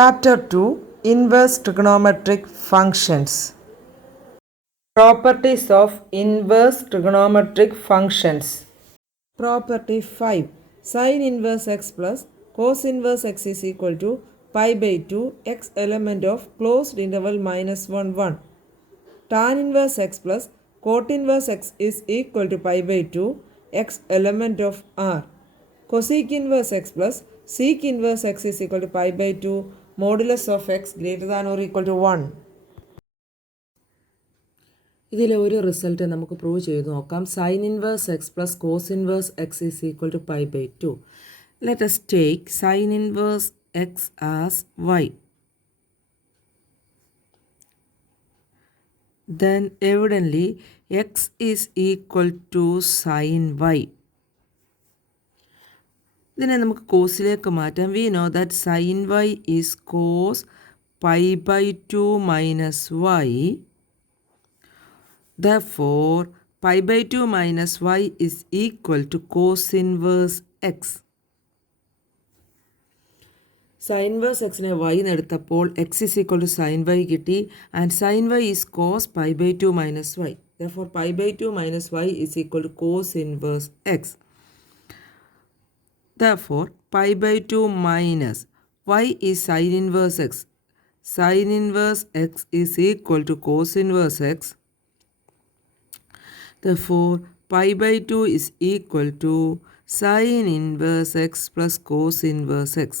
Chapter 2 Inverse Trigonometric Functions. Properties of inverse trigonometric functions. Property 5. Sin inverse x plus cos inverse x is equal to pi by 2 x element of closed interval minus 1 1. Tan inverse x plus cot inverse x is equal to pi by 2 x element of R. Cosec inverse x plus sec inverse x is equal to pi by 2 modulus of x greater than or equal to 1. ഇതിലെ ഒരു result നമുക്ക് prove ചെയ്ത് നോക്കാം. Sine inverse X plus cos inverse X is equal to pi by 2. Let us take sine inverse X as y. Then evidently x is equal to sin y. ഇതിനെ നമുക്ക് കോസിലേക്ക് മാറ്റാം. We know that sine Y is cos pi by 2 minus Y. Therefore, pi by 2 minus y is equal to cos inverse x. Sin inverse x നെ y എന്നെടുത്തപ്പോൾ x is equal to sin y കിട്ടി. And sin y is cos pi by 2 minus y. Therefore, pi by 2 minus y is equal to cos inverse x. Therefore, pi by 2 minus y is sin inverse x. Sin inverse x is equal to cos inverse x. Therefore, pi by 2 is equal to sin inverse x plus cos inverse x.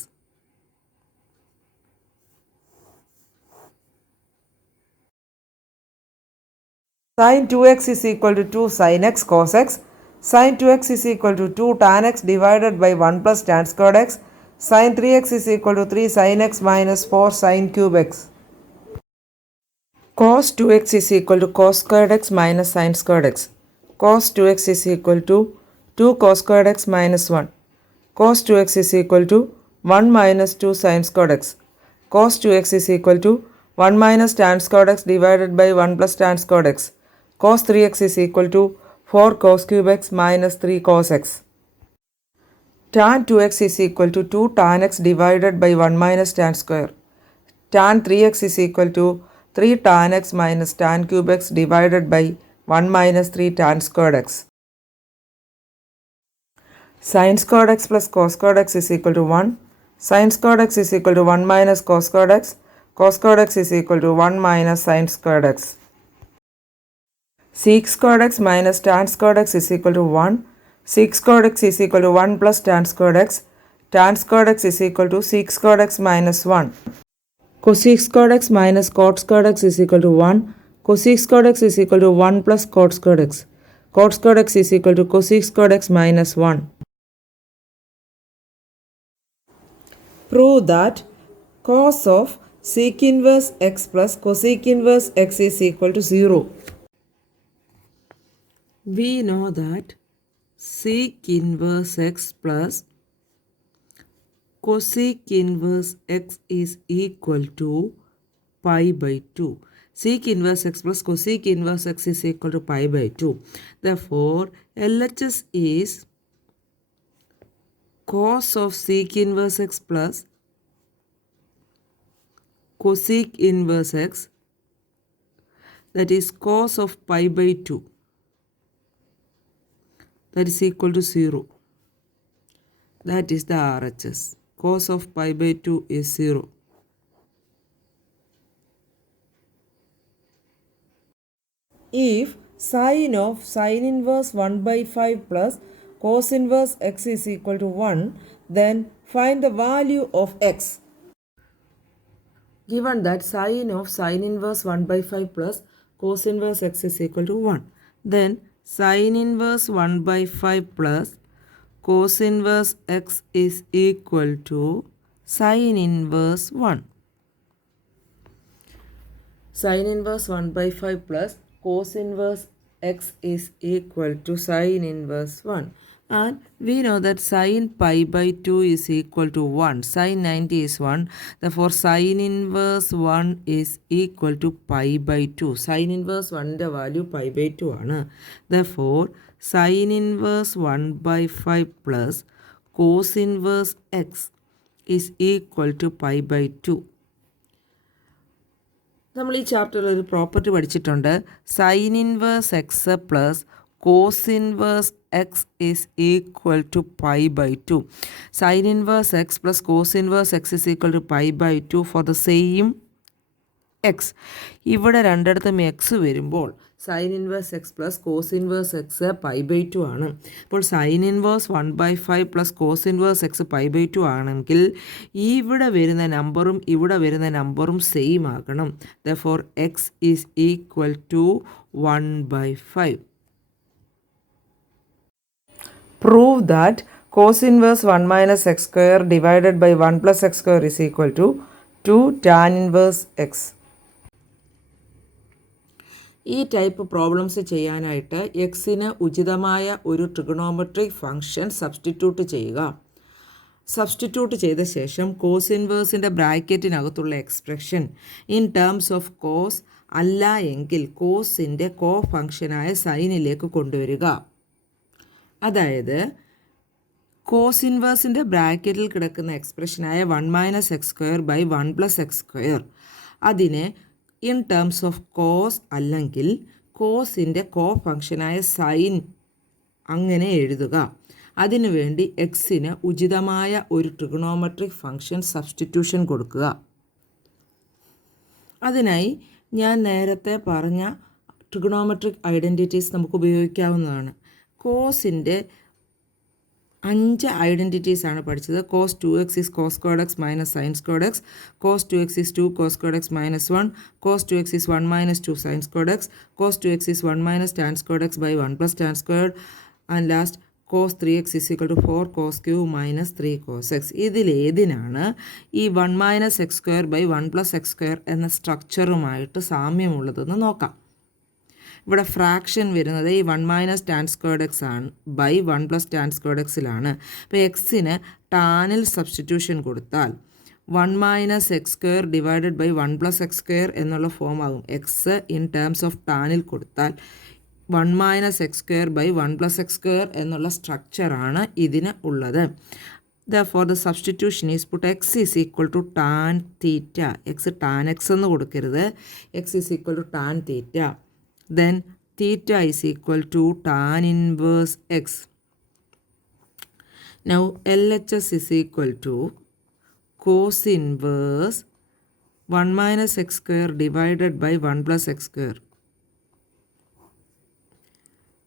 Sin 2x is equal to 2 sin x cos x. Sin 2x is equal to 2 tan x divided by 1 plus tan squared x. Sin 3x is equal to 3 sin x minus 4 sin cube x. Cos 2x is equal to cos squared x minus sin squared x. Cos 2x is equal to 2 cos squared x minus 1. Cos 2x is equal to 1 minus 2 sin squared x. Cos 2x is equal to 1 minus tan squared x divided by 1 plus tan squared x. Cos 3x is equal to 4 cos cube x minus 3 cos x. Tan 2x is equal to 2 tan x divided by 1 minus tan square. Tan 3x is equal to 3 tan x minus tan cube x divided by 1 minus 3 tan squared x. Sin squared x plus cos squared x is equal to 1. Sin squared x is equal to 1 minus cos squared x. Cos squared x is equal to 1 minus sin squared x. Sec squared x minus tan squared x is equal to 1. Sec squared x is equal to 1 plus tan squared x. Tan squared x is equal to sec squared x minus 1. Cosec squared x minus cot squared x is equal to 1. Cosec squared x is equal to 1 plus cot squared x. Cot squared x is equal to cosec squared x minus 1. Prove that cos of sec inverse x plus cosec inverse x is equal to 0. We know that sec inverse x plus cosec inverse x is equal to pi by 2. Sec inverse x plus cosec inverse x is equal to pi by 2. Therefore, LHS is cos of sec inverse x plus cosec inverse x, that is cos of pi by 2, that is equal to 0. That is the RHS. Cos of pi by 2 is 0. If sin of sin inverse 1 by 5 plus cos inverse x is equal to 1, then find the value of x. Given that sin of sin inverse 1 by 5 plus cos inverse x is equal to 1, then sin inverse 1 by 5 plus cos inverse x is equal to sin inverse 1. Sin inverse 1 by 5 plus cos inverse x is equal to sin inverse 1. And we know that sin pi by 2 is equal to 1. Sin 90 is 1. Therefore, sin inverse 1 is equal to pi by 2. Sin inverse 1 the value pi by 2 ആണ്. Therefore, sin inverse 1 by 5 plus cos inverse x is equal to pi by 2. നമ്മൾ ഈ ചാപ്റ്ററിൽ ഒരു property പഠിച്ചിട്ടുണ്ട്. Sine inverse X plus cos inverse X is equal to pi by 2. Sine inverse X plus cos inverse X is equal to pi by 2 for the same X. ഇവിടെ രണ്ടിടത്തും X വരുമ്പോൾ sine inverse X plus cos inverse X pi by 2 ആണ്. അപ്പോൾ sine inverse 1/5 plus cos inverse X pi by 2 ആണെങ്കിൽ ഇവിടെ വരുന്ന നമ്പറും ഇവിടെ വരുന്ന നമ്പറും സെയിം ആകണം. Therefore x is equal to 1/5. Prove that cos inverse 1 minus X square divided by 1 plus X square is equal to 2 tan inverse x. ഈ type problems ചെയ്യാനായിട്ട് എക്സിന് ഉചിതമായ ഒരു ട്രിഗണോമെട്രിക് ഫംഗ്ഷൻ സബ്സ്റ്റിറ്റ്യൂട്ട് ചെയ്യുക. സബ്സ്റ്റിറ്റ്യൂട്ട് ചെയ്ത ശേഷം കോസ് ഇൻവേഴ്സിൻ്റെ ബ്രാക്കറ്റിനകത്തുള്ള expression in terms of cos അല്ല എങ്കിൽ കോസിൻ്റെ കോ ഫംഗ്ഷനായ സൈനിലേക്ക് കൊണ്ടുവരിക. അതായത് കോസ് ഇൻവേഴ്സിൻ്റെ ബ്രാക്കറ്റിൽ കിടക്കുന്ന എക്സ്പ്രഷനായ 1 minus X square by 1 plus X square അതിനെ ഇൻ ടേംസ് ഓഫ് കോസ് അല്ലെങ്കിൽ കോസിൻ്റെ കോ ഫംഗ്ഷനായ സൈൻ അങ്ങനെ എഴുതുക. അതിനുവേണ്ടി എക്സിന് ഉചിതമായ ഒരു ട്രിഗണോമെട്രിക് ഫംഗ്ഷൻ സബ്സ്റ്റിറ്റ്യൂഷൻ കൊടുക്കുക. അതിനായി ഞാൻ നേരത്തെ പറഞ്ഞ ട്രിഗണോമെട്രിക് ഐഡൻറ്റിറ്റീസ് നമുക്ക് ഉപയോഗിക്കാവുന്നതാണ്. കോസിൻ്റെ 5 ഐഡൻറ്റിറ്റീസാണ് പഠിച്ചത്. Cos 2x is cos squared x minus sine squared x, cos 2x is 2 cos squared x minus 1, cos 2x is 1 minus 2 sine squared x, cos 2x is 1 minus tan squared x by 1 plus tan squared, and last cos 3x is equal to 4 cos cube minus 3 cos x. ഇതിലേതിനാണ് ഈ 1 minus X square by 1 plus X square എന്ന സ്ട്രക്ചറുമായിട്ട് സാമ്യമുള്ളതെന്ന് നോക്കാം. ഇവിടെ fraction വരുന്നത് ഈ 1 minus tan squared X ആണ് ബൈ 1 പ്ലസ് ടാൻ സ്ക്വയർഡ് എക്സിലാണ്. അപ്പോൾ എക്സിന് ടാനിൽ സബ്സ്റ്റിറ്റ്യൂഷൻ കൊടുത്താൽ 1 minus X square divided by 1 plus X square എന്നുള്ള ഫോം ആകും. എക്സ് ഇൻ ടേംസ് ഓഫ് ടാനിൽ കൊടുത്താൽ 1 minus X square by 1 plus X square എന്നുള്ള സ്ട്രക്ചറാണ് ഇതിന് ഉള്ളത്. Therefore, the substitution is put x is equal to tan theta. x tan x എന്ന് കൊടുക്കരുത്. x is equal to tan theta. Then theta is equal to tan inverse x. Now LHS is equal to cos inverse 1 minus x square divided by 1 plus x square.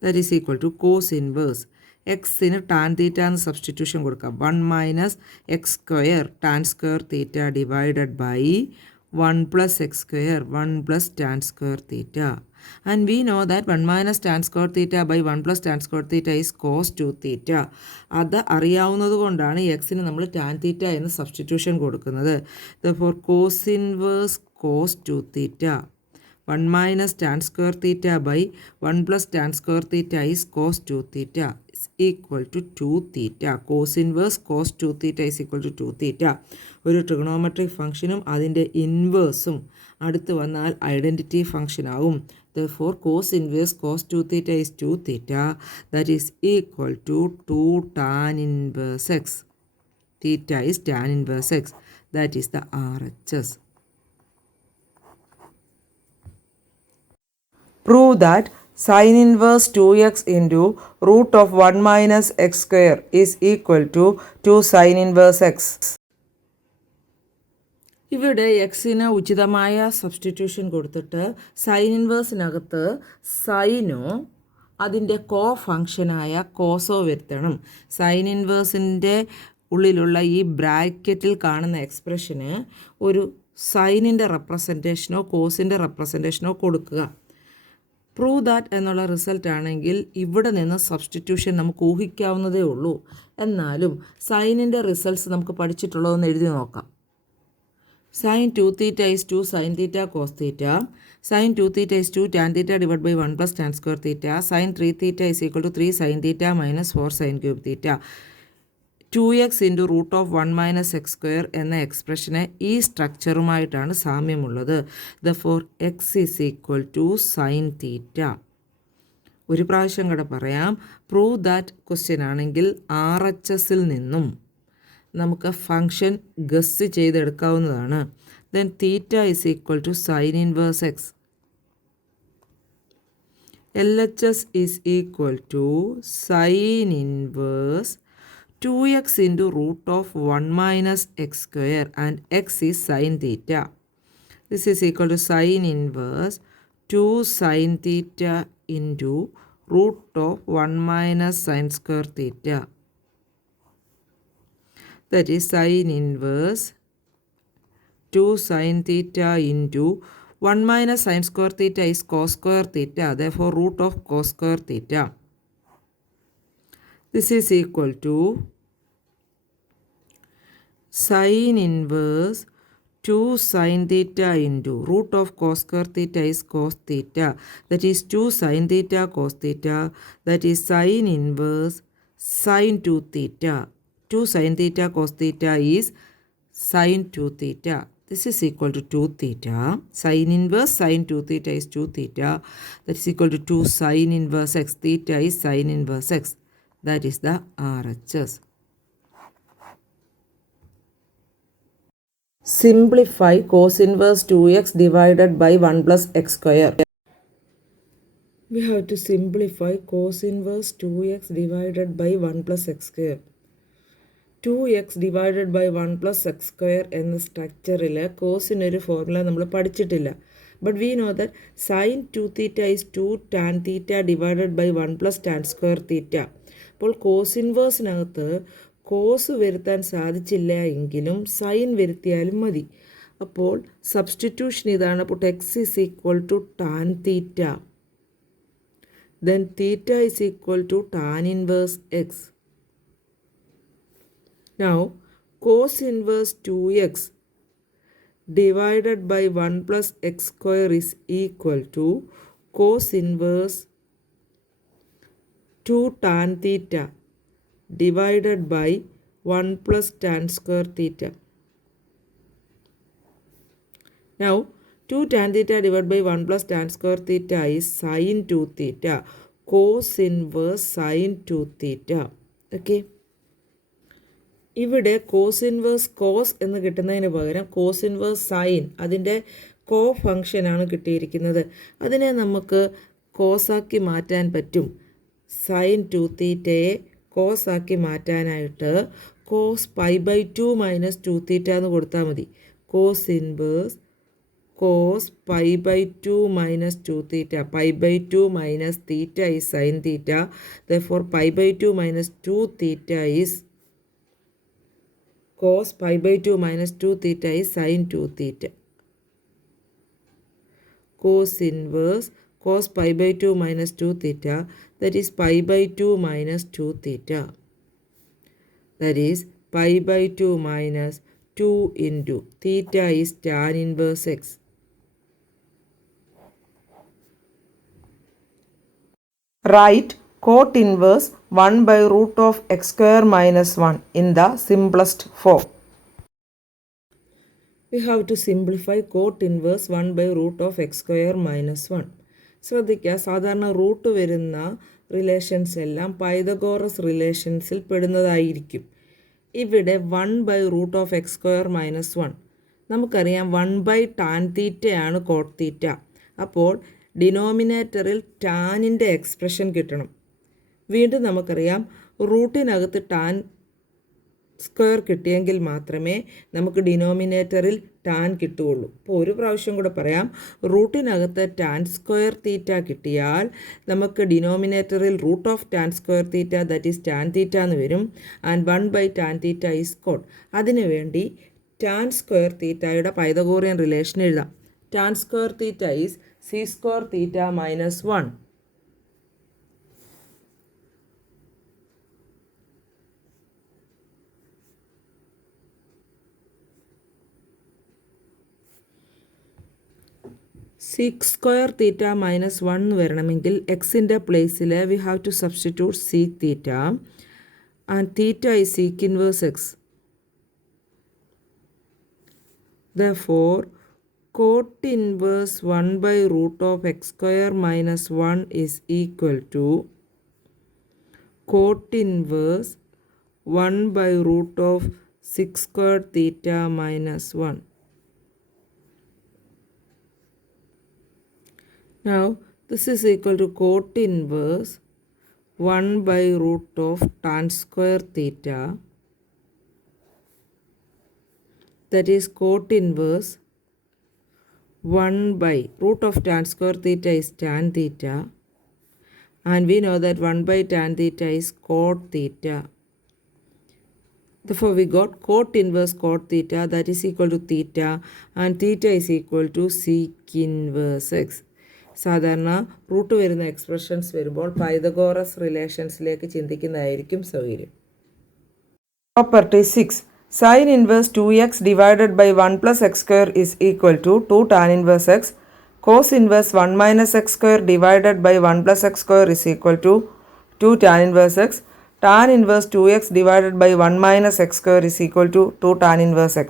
That is equal to cos inverse എക്സിന് tan theta എന്ന് substitution കൊടുക്കാം. 1 minus X square tan square theta divided by 1 plus X square 1 plus tan square theta. And we know that 1 minus tan square theta by 1 plus tan square theta is cos 2 theta. അത് അറിയാവുന്നത് കൊണ്ടാണ് എക്സിന് നമ്മൾ tan theta എന്ന് substitution കൊടുക്കുന്നത്. Therefore cos inverse cos 2 theta 1 minus tan square theta by 1 plus tan square theta is cos 2 theta is equal to 2 theta. Cos inverse cos 2 theta is equal to 2 theta. ഒരു trigonometric ഫംഗ്ഷനും അതിൻ്റെ ഇൻവേഴ്സും അടുത്ത് വന്നാൽ identity function ആവും. Therefore, cos inverse cos 2 theta is 2 theta. That is equal to 2 tan inverse x. Theta is tan inverse x. That is the RHS. Prove that sin inverse 2x into root of 1 minus x square is equal to 2 sin inverse x. ഇവിടെ എക്സിന് ഉചിതമായ substitution കൊടുത്തിട്ട് sign ഇൻവേഴ്സിനകത്ത് സൈനോ അതിൻ്റെ കോ ഫംഗ്ഷനായ കോസോ വരുത്തണം. Sign ഇൻവേഴ്സിൻ്റെ ഉള്ളിലുള്ള ഈ ബ്രാക്കറ്റിൽ കാണുന്ന എക്സ്പ്രഷന് ഒരു സൈനിൻ്റെ റെപ്രസെൻറ്റേഷനോ കോസിൻ്റെ റെപ്രസെൻറ്റേഷനോ കൊടുക്കുക. പ്രൂവ് ദാറ്റ് എന്നുള്ള റിസൾട്ട് ആണെങ്കിൽ ഇവിടെ നിന്ന് സബ്സ്റ്റിറ്റ്യൂഷൻ നമുക്ക് ഊഹിക്കാവുന്നതേ ഉള്ളൂ. എന്നാലും സൈനിൻ്റെ റിസൾട്ട്സ് നമുക്ക് പഠിച്ചിട്ടുള്ളതെന്ന് എഴുതി നോക്കാം. Sine 2 theta is 2 sine theta cos theta, sine 2 theta is 2 tan theta divide by 1 plus tan square theta, sine 3 theta is equal to 3 sine theta minus 4 sine cube theta. 2x into root of 1 minus X square എന്ന എക്സ്പ്രഷന് ഈ സ്ട്രക്ചറുമായിട്ടാണ് സാമ്യമുള്ളത്. Therefore x is equal to sine theta. ഒരു പ്രാവശ്യം കൂടെ പറയാം. Prove that question ആണെങ്കിൽ RHSൽ നിന്നും നമുക്ക് ഫങ്ഷൻ ഗസ് ചെയ്തെടുക്കാവുന്നതാണ്. Then theta is equal to sine inverse x. LHS is equal to sin inverse 2x into root of 1 minus x square and x is sin theta. This is equal to sin inverse 2 sin theta into root of 1 minus sin square theta. That is sin inverse 2 sin theta into 1 minus sin square theta is cos square theta. Therefore, root of cos square theta. This is equal to sin inverse 2 sin theta into root of cos square theta is cos theta. That is 2 sin theta cos theta. That is sin inverse sin 2 theta. 2 sin theta cos theta is sin 2 theta. This is equal to 2 theta. Sin inverse sin 2 theta is 2 theta. That is equal to 2 sin inverse x. Theta is sin inverse x. That is the RHS. Simplify cos inverse 2x divided by 1 plus x square. We have to simplify cos inverse 2x divided by 1 plus x square. 2x divided by 1 plus X square എന്ന സ്ട്രക്ചറിൽ കോസിനൊരു formula നമ്മൾ പഠിച്ചിട്ടില്ല. But we know that sine 2 theta is 2 tan theta divided by 1 plus tan square theta. അപ്പോൾ cos ഇൻവേഴ്സിനകത്ത് cos വരുത്താൻ സാധിച്ചില്ല എങ്കിലും sign വരുത്തിയാലും മതി. അപ്പോൾ സബ്സ്റ്റിറ്റ്യൂഷൻ ഇതാണ്. അപ്പോൾ X is equal to tan theta. Then theta is equal to tan inverse X. Now, cos inverse 2x divided by 1 plus x square is equal to cos inverse 2 tan theta divided by 1 plus tan square theta. Now, 2 tan theta divided by 1 plus tan square theta is sin 2 theta. Cos inverse sin 2 theta. Okay. ഇവിടെ cos inverse cos എന്ന് കിട്ടുന്നതിന് പകരം cos inverse sign അതിൻ്റെ കോ ഫങ്ഷനാണ് കിട്ടിയിരിക്കുന്നത്. അതിനെ നമുക്ക് കോസാക്കി മാറ്റാൻ പറ്റും. സൈൻ 2 തീറ്റയെ കോസാക്കി മാറ്റാനായിട്ട് കോസ് π/2 മൈനസ് 2 തീറ്റ എന്ന് കൊടുത്താൽ മതി. Cos inverse cos π/2 minus 2 theta. π/2 minus theta is sine theta. Therefore π/2 minus 2 theta is cos π/2 minus 2 theta is sin 2 theta. Cos inverse cos π/2 minus 2 theta, that is π/2 minus 2 theta. That is π/2 minus 2 into theta is tan inverse x. Write cot inverse 1 by root of x square minus 1 in the simplest form. We have to simplify cot inverse 1 by root of x square minus 1. ശ്രദ്ധിക്കുക, സാധാരണ root വരുന്ന relations എല്ലാം Pythagoras റിലേഷൻസിൽ പെടുന്നതായിരിക്കും. ഇവിടെ 1 by root of x square minus 1. നമുക്കറിയാം 1 by tan തീറ്റയാണ് coat തീറ്റ. അപ്പോൾ ഡിനോമിനേറ്ററിൽ ടാനിൻ്റെ expression കിട്ടണം. വീണ്ടും നമുക്കറിയാം റൂട്ടിനകത്ത് ടാൻ സ്ക്വയർ കിട്ടിയെങ്കിൽ മാത്രമേ നമുക്ക് ഡിനോമിനേറ്ററിൽ ടാൻ കിട്ടുകയുള്ളൂ. അപ്പോൾ ഒരു പ്രാവശ്യം കൂടെ പറയാം. റൂട്ടിനകത്ത് ടാൻ സ്ക്വയർ തീറ്റ കിട്ടിയാൽ നമുക്ക് ഡിനോമിനേറ്ററിൽ root of tan square theta that is tan theta എന്ന് വരും. And 1 by tan theta is cot. അതിനുവേണ്ടി ടാൻ സ്ക്വയർ തീറ്റയുടെ പൈതഗോറിയൻ റിലേഷൻ എഴുതാം. Tan square theta is sec square theta minus 1. Sec square theta minus 1 വരണമെങ്കിൽ എക്സിൻ്റെ പ്ലേസിൽ we have to substitute sec theta and theta is sec inverse X. Therefore, cot inverse 1 by root of x square minus 1 is equal to cot inverse 1 by root of 6 squared theta minus 1. Now this is equal to cot inverse 1 by root of tan square theta, that is cot inverse 1 by root of tan square theta is tan theta, and we know that 1 by tan theta is cot theta. Therefore we got cot inverse cot theta, that is equal to theta, and theta is equal to sec inverse x. സാധാരണ root വരുന്ന expressions വരുമ്പോൾ Pythagoras റിലേഷൻസിലേക്ക് ചിന്തിക്കുന്നതായിരിക്കും സൗകര്യം. Property 6. Sin inverse 2x divided by 1 plus x square is equal to 2 tan inverse x. Cos inverse 1 minus x square divided by 1 plus x square is equal to 2 tan inverse x. Tan inverse 2x divided by 1 minus x square is equal to 2 tan inverse x.